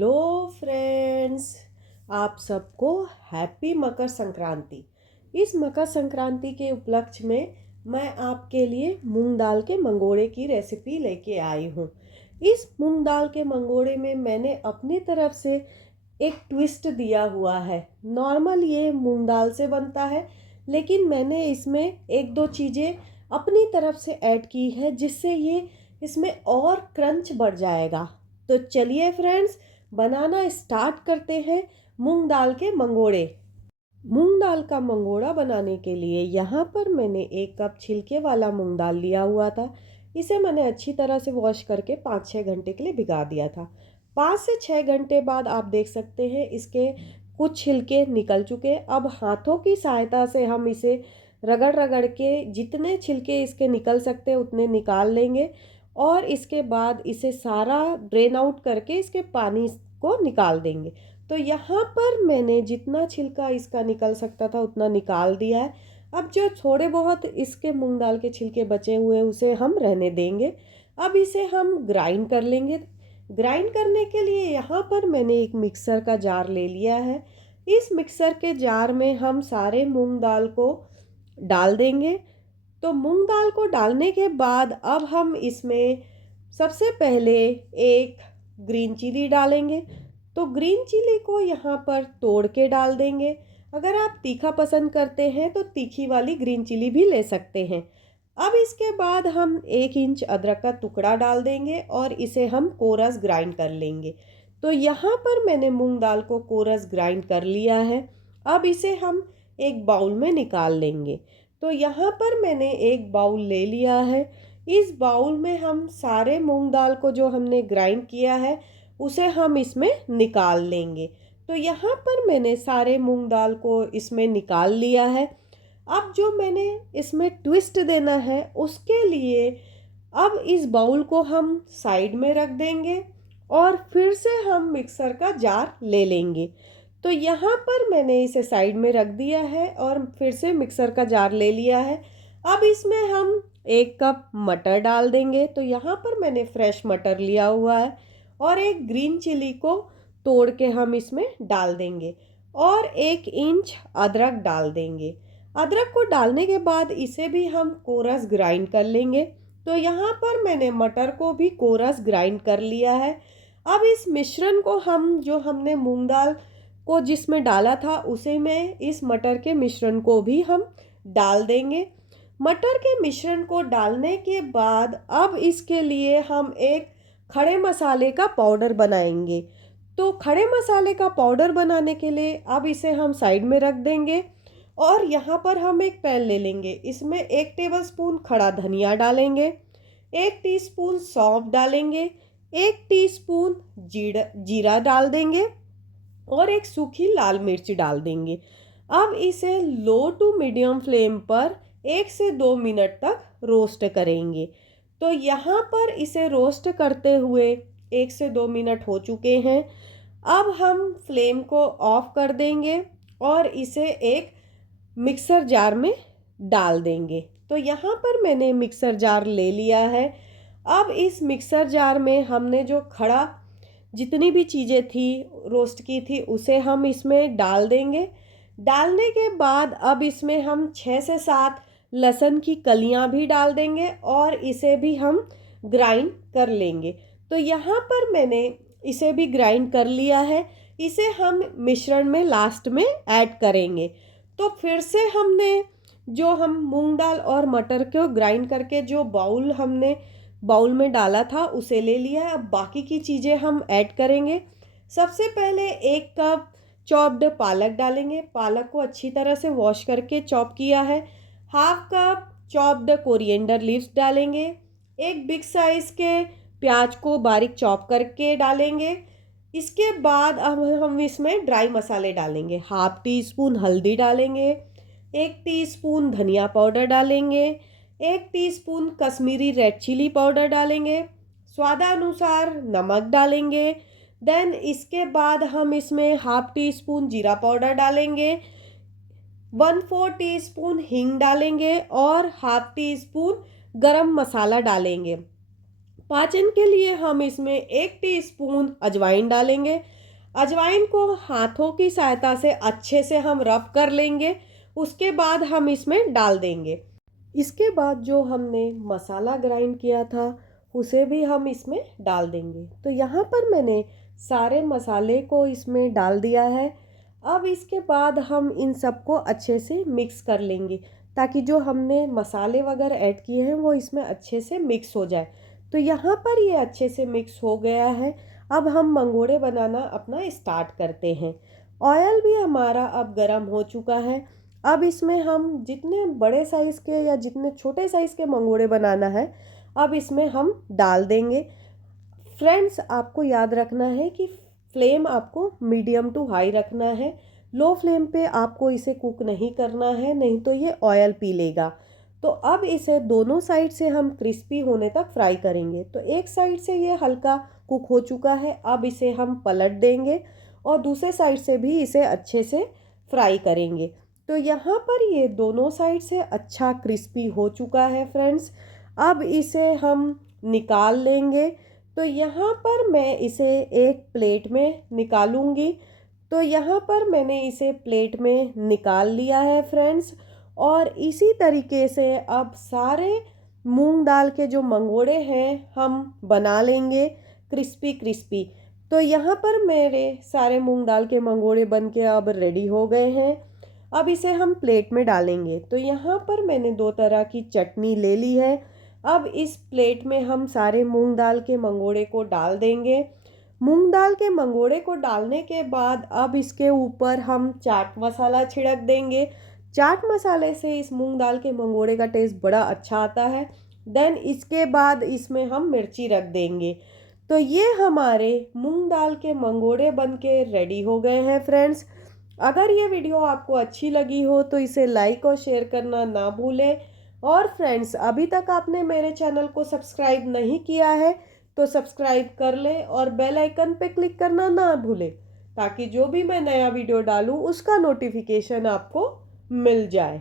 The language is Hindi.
हेलो फ्रेंड्स, आप सबको हैप्पी मकर संक्रांति। इस मकर संक्रांति के उपलक्ष्य में मैं आपके लिए मूंग दाल के मंगोड़े की रेसिपी लेके आई हूँ। इस मूंग दाल के मंगोड़े में मैंने अपनी तरफ से एक ट्विस्ट दिया हुआ है। नॉर्मल ये मूंग दाल से बनता है, लेकिन मैंने इसमें एक दो चीज़ें अपनी तरफ से ऐड की है जिससे ये इसमें और क्रंच बढ़ जाएगा। तो चलिए फ्रेंड्स, बनाना स्टार्ट करते हैं मूंग दाल के मंगोड़े। मूंग दाल का मंगोड़ा बनाने के लिए यहाँ पर मैंने 1 कप छिलके वाला मूंग दाल लिया हुआ था। इसे मैंने अच्छी तरह से वॉश करके 5-6 घंटे के लिए भिगा दिया था। 5 से 6 घंटे बाद आप देख सकते हैं इसके कुछ छिलके निकल चुके। अब हाथों की सहायता से हम इसे रगड़ रगड़ के जितने छिलके इसके निकल सकते हैं उतने निकाल लेंगे और इसके बाद इसे सारा ड्रेन आउट करके इसके पानी को निकाल देंगे। तो यहाँ पर मैंने जितना छिलका इसका निकल सकता था उतना निकाल दिया है। अब जो थोड़े बहुत इसके मूंग दाल के छिलके बचे हुए उसे हम रहने देंगे। अब इसे हम ग्राइंड कर लेंगे। ग्राइंड करने के लिए यहाँ पर मैंने एक मिक्सर का जार ले लिया है। इस मिक्सर के जार में हम सारे मूंग दाल को डाल देंगे। तो मूंग दाल को डालने के बाद अब हम इसमें सबसे पहले एक ग्रीन चिली डालेंगे। तो ग्रीन चिली को यहाँ पर तोड़ के डाल देंगे। अगर आप तीखा पसंद करते हैं तो तीखी वाली ग्रीन चिली भी ले सकते हैं। अब इसके बाद हम 1 इंच अदरक का टुकड़ा डाल देंगे और इसे हम कोरस ग्राइंड कर लेंगे। तो यहाँ पर मैंने मूंग दाल को कोरस ग्राइंड कर लिया है। अब इसे हम एक बाउल में निकाल लेंगे। तो यहाँ पर मैंने एक बाउल ले लिया है। इस बाउल में हम सारे मूंग दाल को जो हमने ग्राइंड किया है उसे हम इसमें निकाल लेंगे। तो यहाँ पर मैंने सारे मूंग दाल को इसमें निकाल लिया है। अब जो मैंने इसमें ट्विस्ट देना है उसके लिए अब इस बाउल को हम साइड में रख देंगे और फिर से हम मिक्सर का जार ले लेंगे। तो यहाँ पर मैंने इसे साइड में रख दिया है और फिर से मिक्सर का जार ले लिया है। अब इसमें हम 1 कप मटर डाल देंगे। तो यहाँ पर मैंने फ्रेश मटर लिया हुआ है और एक ग्रीन चिली को तोड़ के हम इसमें डाल देंगे और 1 इंच अदरक डाल देंगे। अदरक को डालने के बाद इसे भी हम कोरस ग्राइंड कर लेंगे। तो यहाँ पर मैंने मटर को भी कोरस ग्राइंड कर लिया है। अब इस मिश्रण को हम जो हमने मूंग दाल को जिसमें डाला था उसे में इस मटर के मिश्रण को भी हम डाल देंगे। मटर के मिश्रण को डालने के बाद अब इसके लिए हम एक खड़े मसाले का पाउडर बनाएंगे। तो खड़े मसाले का पाउडर बनाने के लिए अब इसे हम साइड में रख देंगे और यहाँ पर हम एक पैन ले लेंगे। इसमें 1 टेबलस्पून खड़ा धनिया डालेंगे, 1 टीस्पून सौंफ डालेंगे, 1 टीस्पून जीरा डाल देंगे और एक सूखी लाल मिर्च डाल देंगे। अब इसे लो टू मीडियम फ्लेम पर 1 से 2 मिनट तक रोस्ट करेंगे। तो यहाँ पर इसे रोस्ट करते हुए 1 से 2 मिनट हो चुके हैं। अब हम फ्लेम को ऑफ कर देंगे और इसे एक मिक्सर जार में डाल देंगे। तो यहाँ पर मैंने मिक्सर जार ले लिया है। अब इस मिक्सर जार में हमने जो खड़ा जितनी भी चीज़ें थी रोस्ट की थी उसे हम इसमें डाल देंगे। डालने के बाद अब इसमें हम 6 से 7 लहसुन की कलियां भी डाल देंगे और इसे भी हम ग्राइंड कर लेंगे। तो यहाँ पर मैंने इसे भी ग्राइंड कर लिया है। इसे हम मिश्रण में लास्ट में ऐड करेंगे। तो फिर से हमने जो हम मूंग दाल और मटर को ग्राइंड करके जो हमने बाउल में डाला था उसे ले लिया है। अब बाकी की चीज़ें हम ऐड करेंगे। सबसे पहले 1 कप चॉप्ड पालक डालेंगे। पालक को अच्छी तरह से वॉश करके चॉप किया है। 1/2 कप चॉप्ड कोरिएंडर लीव्स डालेंगे। एक बिग साइज़ के प्याज को बारीक चॉप करके डालेंगे। इसके बाद अब हम इसमें ड्राई मसाले डालेंगे। 1/2 टीस्पून हल्दी डालेंगे, 1 टीस्पून धनिया पाउडर डालेंगे, 1 teaspoon Kashmiri red chilli powder डालेंगे, स्वादानुसार नमक डालेंगे। देन इसके बाद हम इसमें 1/2 टीस्पून जीरा पाउडर डालेंगे, 1/4 टीस्पून हींग डालेंगे और 1/2 टीस्पून गरम मसाला डालेंगे। पाचन के लिए हम इसमें 1 टीस्पून अजवाइन डालेंगे। अजवाइन को हाथों की सहायता से अच्छे से हम रब कर लेंगे। उसके बाद हम इसमें डाल देंगे। इसके बाद जो हमने मसाला ग्राइंड किया था उसे भी हम इसमें डाल देंगे। तो यहाँ पर मैंने सारे मसाले को इसमें डाल दिया है। अब इसके बाद हम इन सबको अच्छे से मिक्स कर लेंगे ताकि जो हमने मसाले वगैरह ऐड किए हैं वो इसमें अच्छे से मिक्स हो जाए। तो यहाँ पर ये अच्छे से मिक्स हो गया है। अब हम मंगोड़े बनाना अपना स्टार्ट करते हैं। ऑयल भी हमारा अब गर्म हो चुका है। अब इसमें हम जितने बड़े साइज़ के या जितने छोटे साइज़ के मंगोड़े बनाना है अब इसमें हम डाल देंगे। फ्रेंड्स, आपको याद रखना है कि फ्लेम आपको मीडियम टू हाई रखना है। लो फ्लेम पे आपको इसे कुक नहीं करना है, नहीं तो ये ऑयल पी लेगा। तो अब इसे दोनों साइड से हम क्रिस्पी होने तक फ्राई करेंगे। तो एक साइड से ये हल्का कुक हो चुका है। अब इसे हम पलट देंगे और दूसरे साइड से भी इसे अच्छे से फ्राई करेंगे। तो यहाँ पर ये दोनों साइड से अच्छा क्रिस्पी हो चुका है फ्रेंड्स। अब इसे हम निकाल लेंगे। तो यहाँ पर मैं इसे एक प्लेट में निकालूंगी। तो यहाँ पर मैंने इसे प्लेट में निकाल लिया है फ्रेंड्स। और इसी तरीके से अब सारे मूंग दाल के जो मंगोड़े हैं हम बना लेंगे क्रिस्पी क्रिस्पी। तो यहाँ पर मेरे सारे मूंग दाल के मंगोड़े बनके अब रेडी हो गए हैं। अब इसे हम प्लेट में डालेंगे। तो यहाँ पर मैंने 2 तरह की चटनी ले ली है। अब इस प्लेट में हम सारे मूंग दाल के मंगोड़े को डाल देंगे। मूंग दाल के मंगोड़े को डालने के बाद अब इसके ऊपर हम चाट मसाला छिड़क देंगे। चाट मसाले से इस मूंग दाल के मंगोड़े का टेस्ट बड़ा अच्छा आता है। देन इसके बाद इसमें हम मिर्ची रख देंगे। तो ये हमारे मूंग दाल के मंगोड़े बनके रेडी हो गए हैं फ्रेंड्स। अगर ये वीडियो आपको अच्छी लगी हो तो इसे लाइक और शेयर करना ना भूलें। और फ्रेंड्स, अभी तक आपने मेरे चैनल को सब्सक्राइब नहीं किया है तो सब्सक्राइब कर लें और बेल आइकन पे क्लिक करना ना भूलें ताकि जो भी मैं नया वीडियो डालूं उसका नोटिफिकेशन आपको मिल जाए।